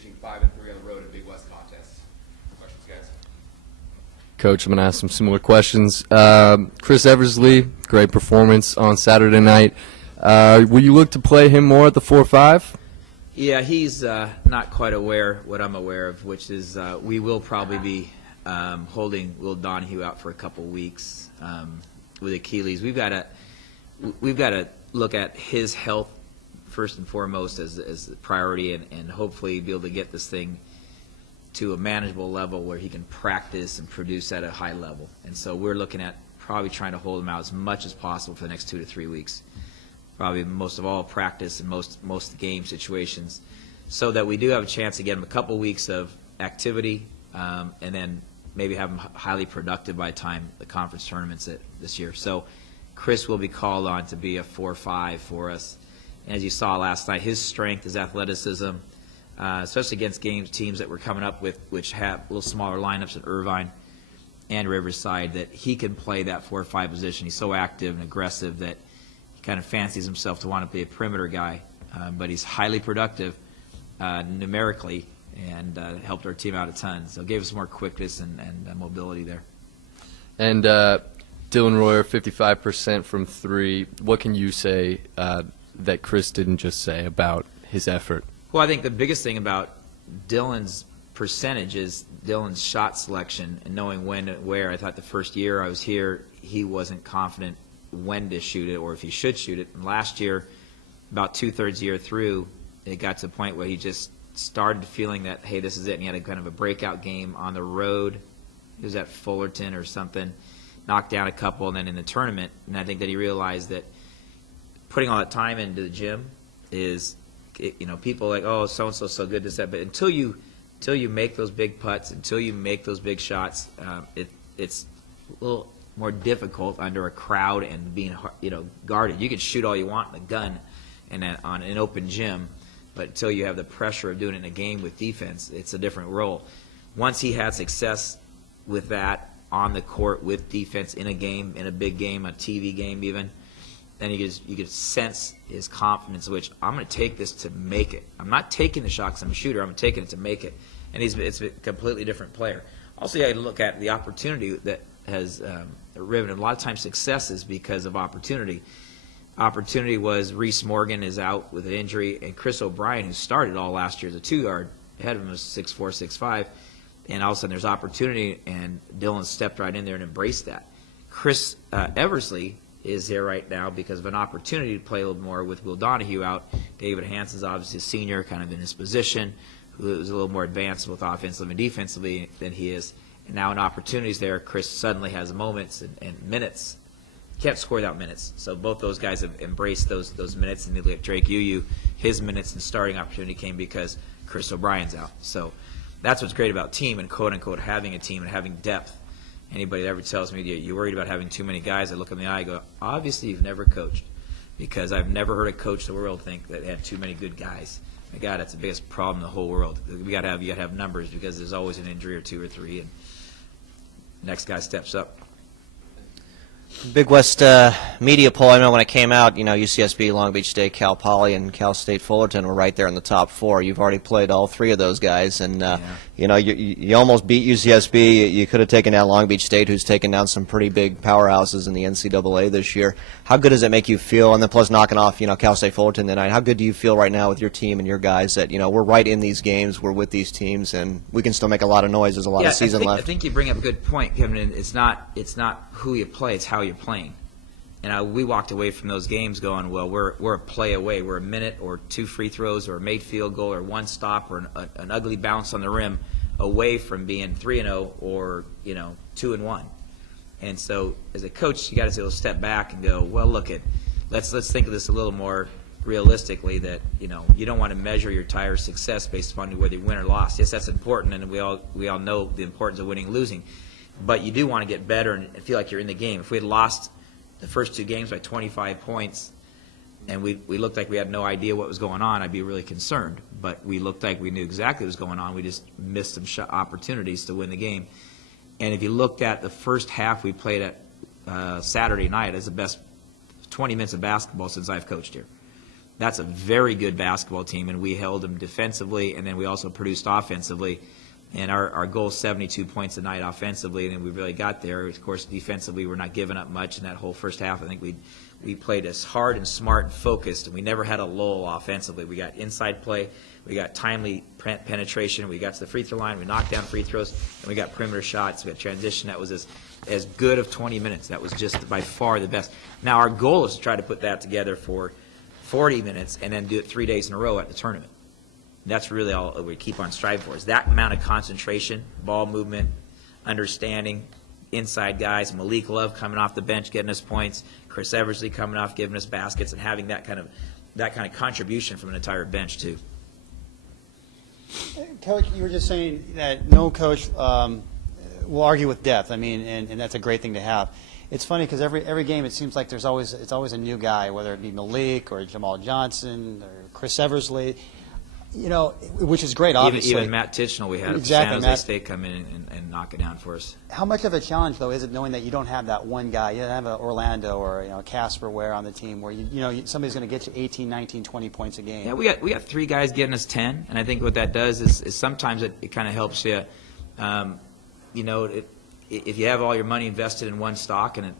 finishing 5-3 on the road in Big West contests. Questions, guys? Coach, I'm going to ask some similar questions. Chris Eversley, great performance on Saturday night. Will you look to play him more at the 4-5? Yeah, he's not quite aware what I'm aware of, which is we will probably be holding Will Donahue out for a couple weeks with Achilles. We've got to look at his health first and foremost as the priority, and hopefully be able to get this thing to a manageable level where he can practice and produce at a high level. And so we're looking at probably trying to hold him out as much as possible for the next 2 to 3 weeks. Probably most of all practice and most game situations, so that we do have a chance to get him a couple weeks of activity, and then maybe have him highly productive by the time the conference tournaments this year. So Chris will be called on to be a 4-5 for us. And as you saw last night, his strength, his athleticism, especially against teams that we're coming up with, which have a little smaller lineups in Irvine and Riverside, that he can play that 4-5 position. He's so active and aggressive that he kind of fancies himself to want to be a perimeter guy, but he's highly productive numerically, and helped our team out a ton. So it gave us more quickness and mobility there. And Dylan Royer, 55% from 3. What can you say that Chris didn't just say about his effort? Well, I think the biggest thing about Dylan's percentage is Dylan's shot selection and knowing when and where. I thought the first year I was here, he wasn't confident when to shoot it or if he should shoot it. And last year, about 2/3 year through, it got to the point where he just started feeling that, hey, this is it. And he had a kind of a breakout game on the road. He was at Fullerton or something, knocked down a couple, and then in the tournament. And I think that he realized that putting all that time into the gym is, people are like, oh, so-and-so's so good, this, that. But until you make those big putts, until you make those big shots, it's a little more difficult under a crowd and being guarded. You can shoot all you want in a gun and on an open gym, but until you have the pressure of doing it in a game with defense, it's a different role. Once he had success with that on the court with defense in a game, in a big game, a TV game even, then you could sense his confidence, which I'm going to take this to make it. I'm not taking the shot because I'm a shooter. I'm taking it to make it. And it's a completely different player. Also, you got to look at the opportunity that has driven a lot of times success is because of opportunity. Opportunity was Reese Morgan is out with an injury, and Chris O'Brien, who started all last year as a 2-guard, ahead of him was 6'4", 6'5", and all of a sudden there's opportunity, and Dylan stepped right in there and embraced that. Chris Eversley is there right now because of an opportunity to play a little more with Will Donahue out. David Hansen's obviously a senior, kind of in his position, who is a little more advanced both offensively and defensively than he is. And now in opportunities there, Chris suddenly has moments and minutes. Can't score without minutes. So both those guys have embraced those minutes. And look at Drake Yu, his minutes and starting opportunity came because Chris O'Brien's out. So that's what's great about team and quote-unquote having a team and having depth. Anybody that ever tells me you're worried about having too many guys, I look in the eye and go, obviously you've never coached, because I've never heard a coach in the world think that they had too many good guys. My God, that's the biggest problem in the whole world. You got to have numbers, because there's always an injury or 2 or 3, and next guy steps up. Big West media poll, I remember when it came out, UCSB, Long Beach State, Cal Poly, and Cal State Fullerton were right there in the top 4. You've already played all 3 of those guys, and you almost beat UCSB. You could have taken down Long Beach State, who's taken down some pretty big powerhouses in the NCAA this year. How good does it make you feel? And then plus knocking off, Cal State Fullerton tonight. How good do you feel right now with your team and your guys that, we're right in these games, we're with these teams, and we can still make a lot of noise. There's a lot of season left. I think you bring up a good point, Kevin. And it's not who you play, it's how you're playing. And we walked away from those games going, well, we're a play away. We're a minute or 2 free throws or a made field goal or 1 stop or an ugly bounce on the rim away from being 3-0 or 2-1. And so as a coach, you got to be able to step back and go, well, let's think of this a little more realistically. That you don't want to measure your entire success based upon whether you win or lost. Yes, that's important, and we all know the importance of winning and losing. But you do want to get better and feel like you're in the game. If we had lost the first 2 games by 25 points and we looked like we had no idea what was going on, I'd be really concerned. But we looked like we knew exactly what was going on. We just missed some opportunities to win the game. And if you looked at the first half we played at Saturday night, as the best 20 minutes of basketball since I've coached here. That's a very good basketball team, and we held them defensively, and then we also produced offensively. And our goal is 72 points a night offensively, and then we really got there. Of course, defensively, we're not giving up much in that whole first half. I think we played as hard and smart and focused, and we never had a lull offensively. We got inside play, we got timely penetration, we got to the free throw line, we knocked down free throws, and we got perimeter shots, we got transition. That was as good of 20 minutes. That was just by far the best. Now, our goal is to try to put that together for 40 minutes and then do it 3 days in a row at the tournament. That's really all we keep on striving for, is that amount of concentration, ball movement, understanding, inside guys, Malik Love coming off the bench getting us points, Chris Eversley coming off giving us baskets, and having that kind of contribution from an entire bench too. Coach, you were just saying that no coach will argue with depth. I mean, and that's a great thing to have. It's funny because every game it seems like it's always a new guy, whether it be Malik or Jamal Johnson or Chris Eversley. You know, which is great, obviously. Even Matt Tichenal, we had Exactly, San Jose State come in and knock it down for us. How much of a challenge, though, is it knowing that you don't have that one guy? You don't have an Orlando or Casper Ware on the team where somebody's going to get you 18, 19, 20 points a game. Yeah, we got 3 guys getting us 10, and I think what that does is sometimes it kind of helps you. If you have all your money invested in one stock and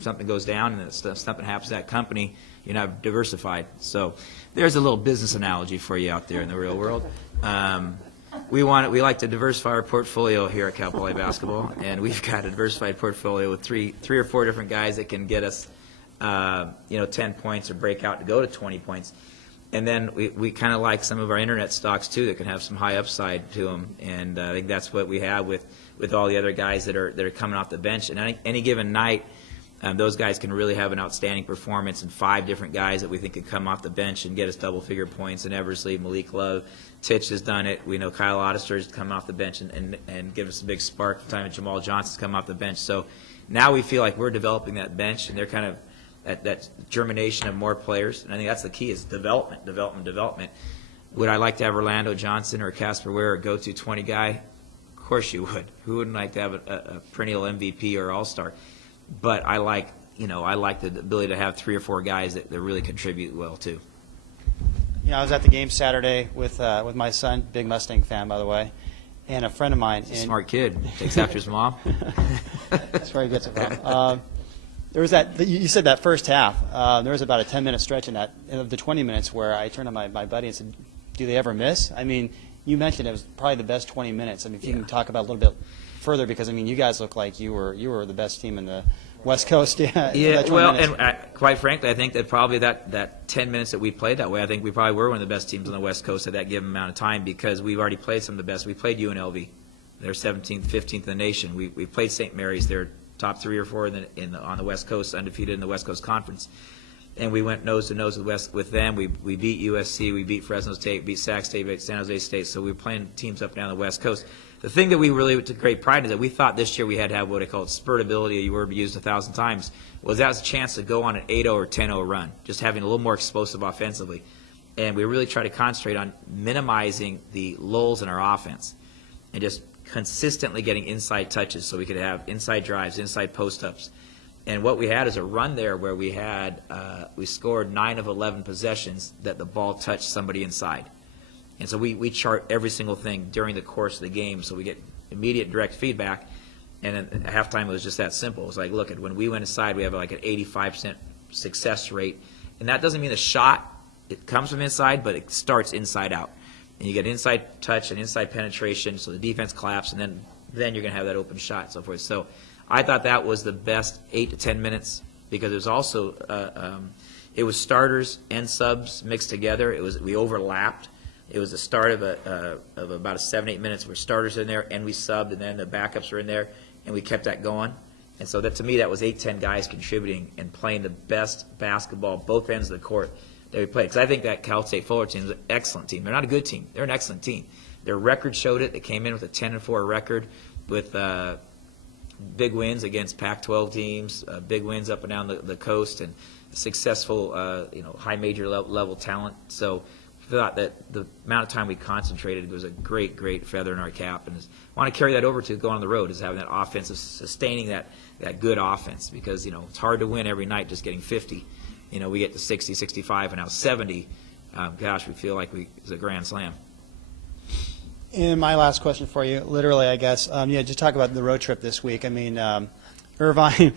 something goes down and something happens to that company, you're not diversified. So there's a little business analogy for you out there in the real world. We like to diversify our portfolio here at Cal Poly Basketball, and we've got a diversified portfolio with three or four different guys that can get us 10 points or break out to go to 20 points. And then we kind of like some of our internet stocks too that can have some high upside to them, and I think that's what we have with all the other guys that are coming off the bench. And any given night, those guys can really have an outstanding performance, and 5 different guys that we think could come off the bench and get us double-figure points. And Eversley, Malik Love, Titch has done it. We know Kyle Ottister has come off the bench and give us a big spark. The time that Jamal Johnson's come off the bench. So now we feel like we're developing that bench, and they're kind of that germination of more players. And I think that's the key, is development. Would I like to have Orlando Johnson or Casper Ware, a go-to 20 guy? Of course you would. Who wouldn't like to have a perennial MVP or All-Star? But I like the ability to have 3 or 4 guys that really contribute well too. I was at the game Saturday with my son, big Mustang fan, by the way, and a friend of mine. He's a smart kid. Takes after his mom. That's where he gets it from. There was you said that first half. There was about a 10-minute stretch of the 20 minutes where I turned to my buddy and said, "Do they ever miss?" I mean, you mentioned it was probably the best 20 minutes. I mean, if you can talk about a little bit further, because I mean, you guys look like you were the best team in the West Coast. Yeah. Well, and quite frankly, I think that probably that 10 minutes that we played that way, I think we probably were one of the best teams on the West Coast at that given amount of time, because we've already played some of the best. We played UNLV. They're 17th, 15th in the nation. We played St. Mary's. They're top 3 or 4 on the West Coast, undefeated in the West Coast Conference. And we went nose to nose with them. We beat USC, we beat Fresno State, beat Sac State, beat San Jose State. So we were playing teams up and down the West Coast. The thing that we really took great pride in is that we thought this year we had to have what I call spurtability, a word used 1,000 times, was that was a chance to go on an 8-0 or 10-0 run, just having a little more explosive offensively. And we really try to concentrate on minimizing the lulls in our offense and just consistently getting inside touches so we could have inside drives, inside post-ups. And what we had is a run there where we scored 9 of 11 possessions that the ball touched somebody inside. And so we chart every single thing during the course of the game so we get immediate direct feedback. And then at halftime, it was just that simple. It was like, look, when we went inside, we have like an 85% success rate. And that doesn't mean a shot. It comes from inside, but it starts inside out. And you get inside touch and inside penetration, so the defense collapses, and then you're going to have that open shot and so forth. So I thought that was the best 8 to 10 minutes, because it was also it was starters and subs mixed together. We overlapped. It was the start of about 7-8 minutes where starters in there and we subbed, and then the backups were in there, and we kept that going. And so that, to me, that was 8-10 guys contributing and playing the best basketball both ends of the court that we played. Because I think that Cal State Fullerton is an excellent team. They're not a good team. They're an excellent team. Their record showed it. They came in with a 10-4 record with big wins against Pac-12 teams, big wins up and down the coast, and successful, high major level talent. So I thought that the amount of time we concentrated was a great, great feather in our cap. And I want to carry that over to going on the road, is having that offensive, sustaining that good offense, because, it's hard to win every night just getting 50. We get to 60, 65, and now 70. gosh, we feel like it's a grand slam. And my last question for you, literally, I guess, just talk about the road trip this week. I mean, Irvine,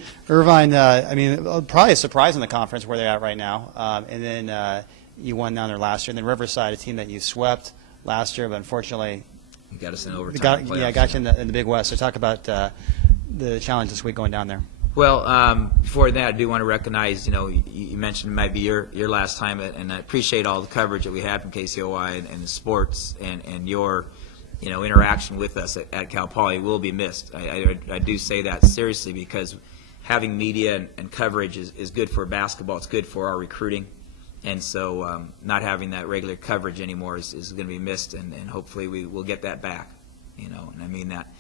I mean, probably a surprise in the conference where they're at right now. And then you won down there last year. And then Riverside, a team that you swept last year, but unfortunately You got us in overtime. got you in the Big West. So talk about the challenge this week going down there. Well, before that, I do want to recognize, you mentioned it might be your last time, and I appreciate all the coverage that we had from KCOI and the sports and your, interaction with us at Cal Poly will be missed. I do say that seriously because having media and coverage is good for basketball. It's good for our recruiting. And so not having that regular coverage anymore is going to be missed, and hopefully we will get that back, and I mean that.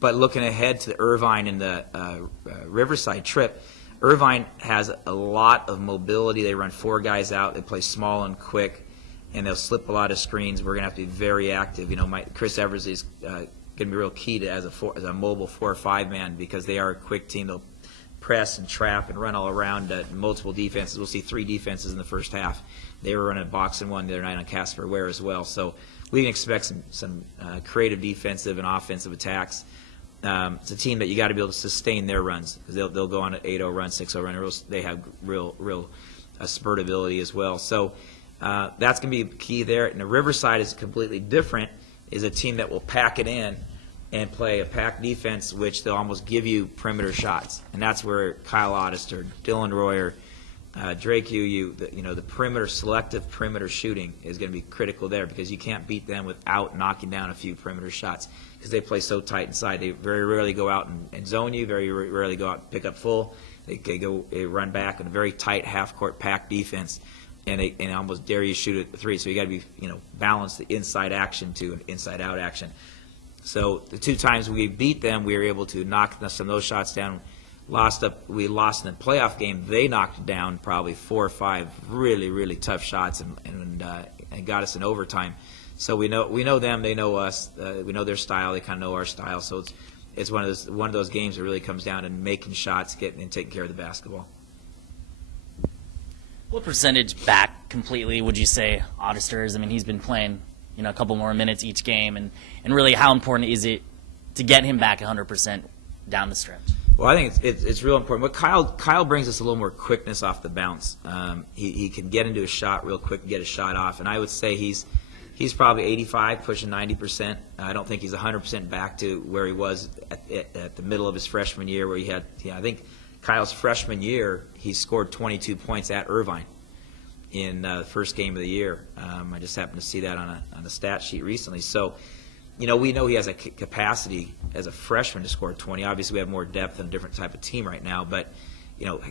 But looking ahead to the Irvine and the Riverside trip, Irvine has a lot of mobility. They run 4 guys out. They play small and quick, and they'll slip a lot of screens. We're going to have to be very active. Chris Eversley is going to be real key to as a mobile 4 or 5 man because they are a quick team. They'll press and trap and run all around multiple defenses. We'll see 3 defenses in the first half. They were running box and 1 the other night on Casper Ware as well. So we can expect some creative defensive and offensive attacks. It's a team that you got to be able to sustain their runs because they'll go on an 8-0 run, 6-0 run. They have real spurt ability as well. So that's going to be key there. And the Riverside is completely different. Is a team that will pack it in and play a packed defense, which they'll almost give you perimeter shots, and that's where Kyle Oddister, Dylan Royer, Drake the selective perimeter shooting is going to be critical there because you can't beat them without knocking down a few perimeter shots because they play so tight inside. They very rarely go out and zone you, very rarely go out and pick up full. They run back in a very tight half-court packed defense, and they almost dare you shoot at the 3. So you got to be balance the inside action to an inside-out action. So the 2 times we beat them, we were able to knock some of those shots down. We lost in the playoff game. They knocked down probably 4 or 5 really, really tough shots and got us in overtime. So we know them, they know us. We know their style. They kind of know our style. So it's one of those games that really comes down to making shots, getting and taking care of the basketball. What percentage back completely would you say Oddister is? I mean, he's been playing a couple more minutes each game, and really how important is it to get him back 100% down the stretch? Well, I think it's real important. But Kyle brings us a little more quickness off the bounce. He can get into a shot real quick and get a shot off, and I would say he's probably 85, pushing 90%. I don't think he's 100% back to where he was at the middle of his freshman year, where he had, I think Kyle's freshman year, he scored 22 points at Irvine in the first game of the year. I just happened to see that on a stat sheet recently. So, we know he has a capacity as a freshman to score 20. Obviously, we have more depth and a different type of team right now. But,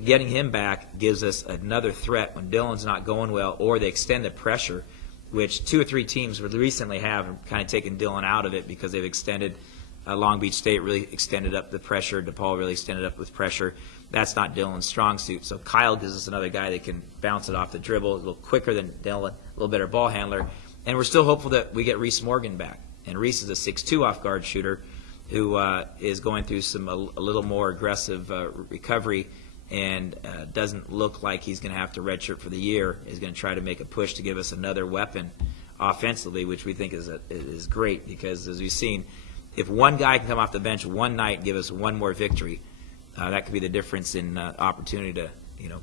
getting him back gives us another threat when Dylan's not going well or they extend the pressure, which 2 or 3 teams recently have kind of taken Dylan out of it because they've extended. Long Beach State really extended up the pressure. DePaul really extended up with pressure. That's not Dylan's strong suit. So Kyle gives us another guy that can bounce it off the dribble a little quicker than Dylan, a little better ball handler. And we're still hopeful that we get Reese Morgan back. And Reese is a 6'2" off-guard shooter who is going through a little more aggressive recovery and doesn't look like he's going to have to redshirt for the year. He's going to try to make a push to give us another weapon offensively, which we think is great because, as we've seen, if one guy can come off the bench one night and give us one more victory, that could be the difference in opportunity to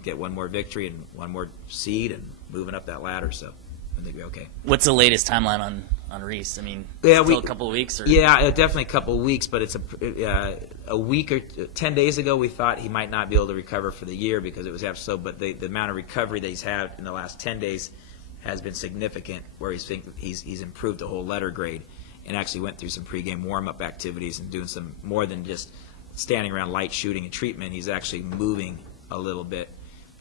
get one more victory and one more seed and moving up that ladder. So I think we're okay. What's the latest timeline on Reese? I mean, still a couple of weeks? Or? Yeah, definitely a couple of weeks, but it's a week or 10 days ago we thought he might not be able to recover for the year because it was but the amount of recovery that he's had in the last 10 days has been significant, where he's improved the whole letter grade and actually went through some pregame warm-up activities and doing some more than just standing around light shooting and treatment. He's actually moving a little bit,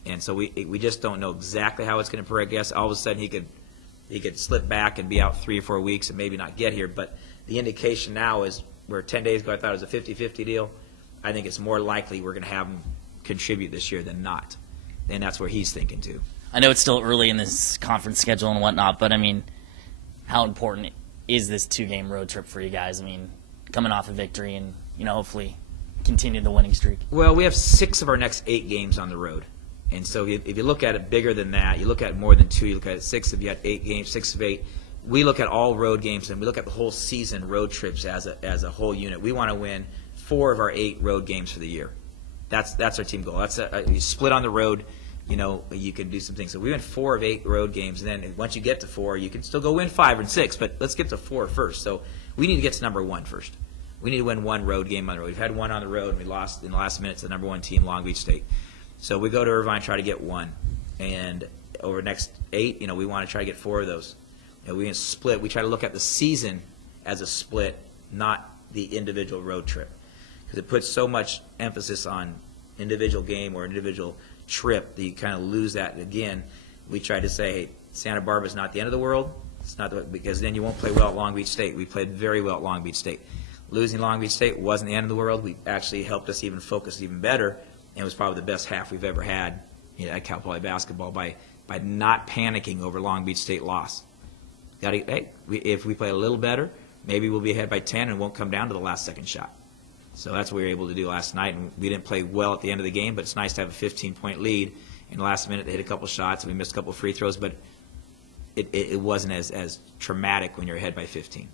and so we just don't know exactly how it's going to progress. All of a sudden he could slip back and be out 3 or 4 weeks and maybe not get here, but the indication now is where 10 days ago I thought it was a 50-50 deal. I think it's more likely we're going to have him contribute this year than not, and that's where he's thinking too. I know it's still early in this conference schedule and whatnot, but I mean, how important is this 2-game road trip for you guys? I mean, coming off a victory and hopefully continue the winning streak. Well, we have 6 of our next 8 games on the road, And so if you look at it bigger than that, you look at more than 2, you look at 6, if you had 8 games, 6 of 8, we look at all road games, and we look at the whole season road trips as a whole unit. We want to win 4 of our 8 road games for the year. That's our team goal. You split on the road, you can do some things. So we win 4 of 8 road games, and then once you get to 4, you can still go win 5 and 6, but let's get to 4 first. So we need to get to number 1 first. We need to win 1 road game on the road. We've had 1 on the road, and we lost in the last minute to the number 1 team, Long Beach State. So we go to Irvine, try to get 1, and over the next 8, we want to try to get 4 of those. We can split. We try to look at the season as a split, not the individual road trip, because it puts so much emphasis on individual game or individual trip that you kind of lose that. Again, we try to say, hey, Santa Barbara is not the end of the world. It's not because then you won't play well at Long Beach State. We played very well at Long Beach State. Losing Long Beach State wasn't the end of the world. We actually helped us even focus even better, and it was probably the best half we've ever had at Cal Poly basketball by not panicking over Long Beach State loss. If we play a little better, maybe we'll be ahead by 10 and won't come down to the last second shot. So that's what we were able to do last night, and we didn't play well at the end of the game, but it's nice to have a 15-point lead. In the last minute, they hit a couple shots, and we missed a couple free throws, but it wasn't as traumatic when you're ahead by 15.